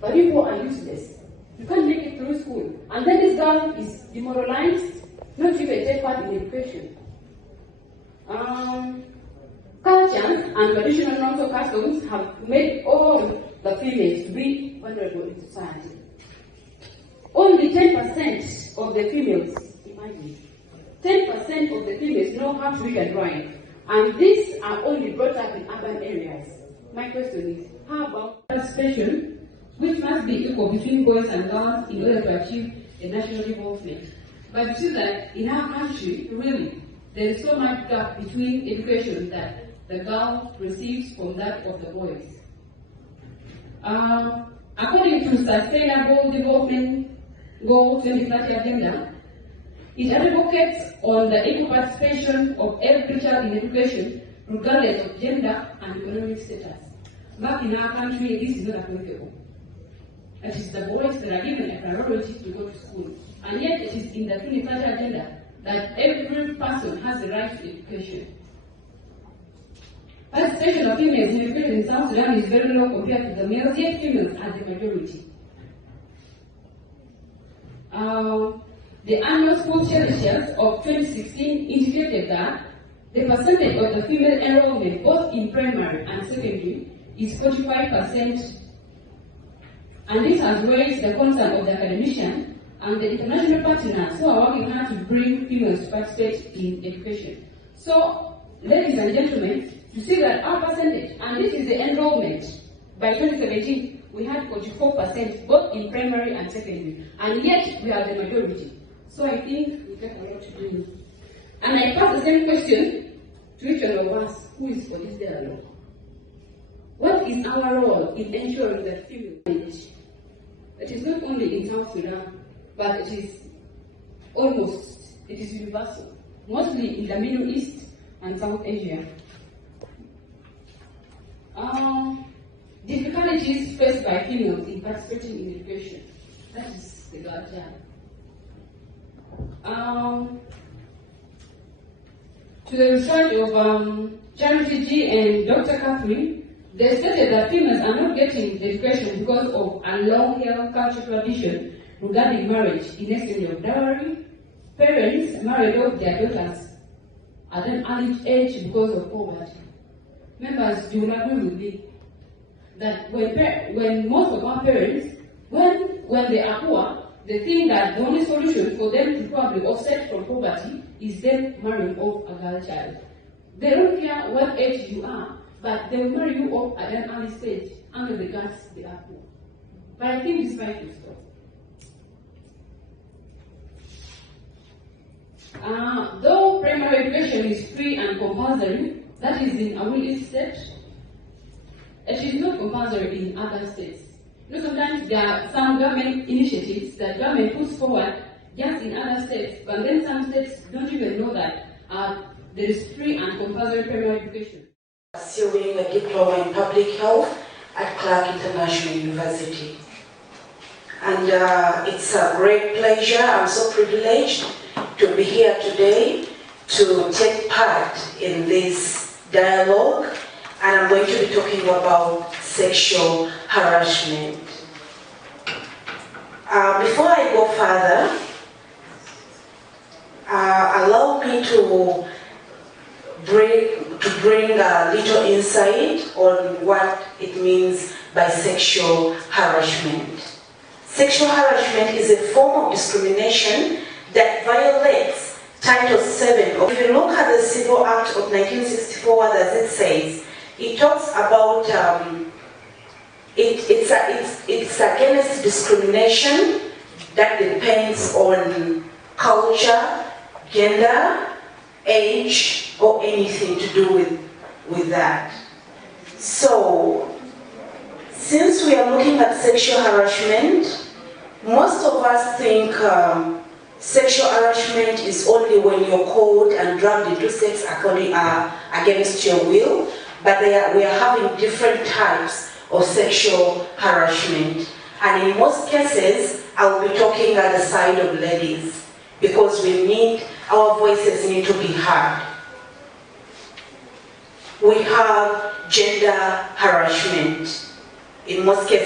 but people are useless. You can't make it through school. And then this girl is demoralized, not even take part in education. Cultures and traditional norms or customs have made all the females to be vulnerable in society. Only 10% of the females, imagine, 10% of the females know how to read and write. And these are only brought up in urban areas. My question is, how about participation, which must be equal between boys and girls in order to achieve a national development? But you see that in our country, really, there is so much gap between education that the girl receives from that of the boys. According to Sustainable Development Goal 2030 Agenda, it advocates on the equal participation of every child in education, regardless of gender and economic status. Back in our country, this is not applicable. It is the boys that are given a priority to go to school. And yet it is in the 2030 Agenda that every person has the right to education. Participation of females in education in South Sudan is very low compared to the males, yet females are the majority. The annual school census of 2016 indicated that the percentage of the female enrollment both in primary and secondary is 45%, and this has raised the concern of the academician and the international partners who are working hard to bring females to participate in education. So, ladies and gentlemen, you see that our percentage, and this is the enrollment, by 2017, we had 44% both in primary and secondary, and yet we are the majority. So I think we got a lot to do. And I pass the same question to each one of us who is for this dialogue. What is our role in ensuring that female knowledge? It is not only in South Sudan, but it is universal, mostly in the Middle East and South Asia. Difficulties faced by females in participating in education. That is the girl child. To the research of Charity G and Dr. Catherine, they stated that females are not getting education because of a long-held cultural tradition regarding marriage in exchange of dowry. Parents married off their daughters at an early age because of poverty. Members, you will agree with me that when most of our parents, when they are poor, they think that the only solution for them to probably offset from poverty is them marrying off a girl child. They don't care what age you are, but they will marry you off at an early stage under the guise they are poor. But I think this fight will stop. Though primary education is free and compulsory, that is in our state, it is not compulsory in other states. You know, sometimes there are some government initiatives that government puts forward just in other states, but then some states don't even know that there is free and compulsory primary education. Pursuing a diploma in public health at Clark International University. And it's a great pleasure, I'm so privileged to be here today to take part in this dialogue, and I'm going to be talking about sexual harassment. Before I go further, allow me to bring a little insight on what it means by sexual harassment. Sexual harassment is a form of discrimination that violates Title VII. If you look at the Civil Act of 1964, what does it say? It talks about it's against discrimination that depends on culture, gender, age, or anything to do with that. So, since we are looking at sexual harassment, most of us think sexual harassment is only when you're caught and dragged into sex against your will, but we are having different types of sexual harassment. And in most cases, I will be talking at the side of ladies, because our voices need to be heard. We have gender harassment. In most cases,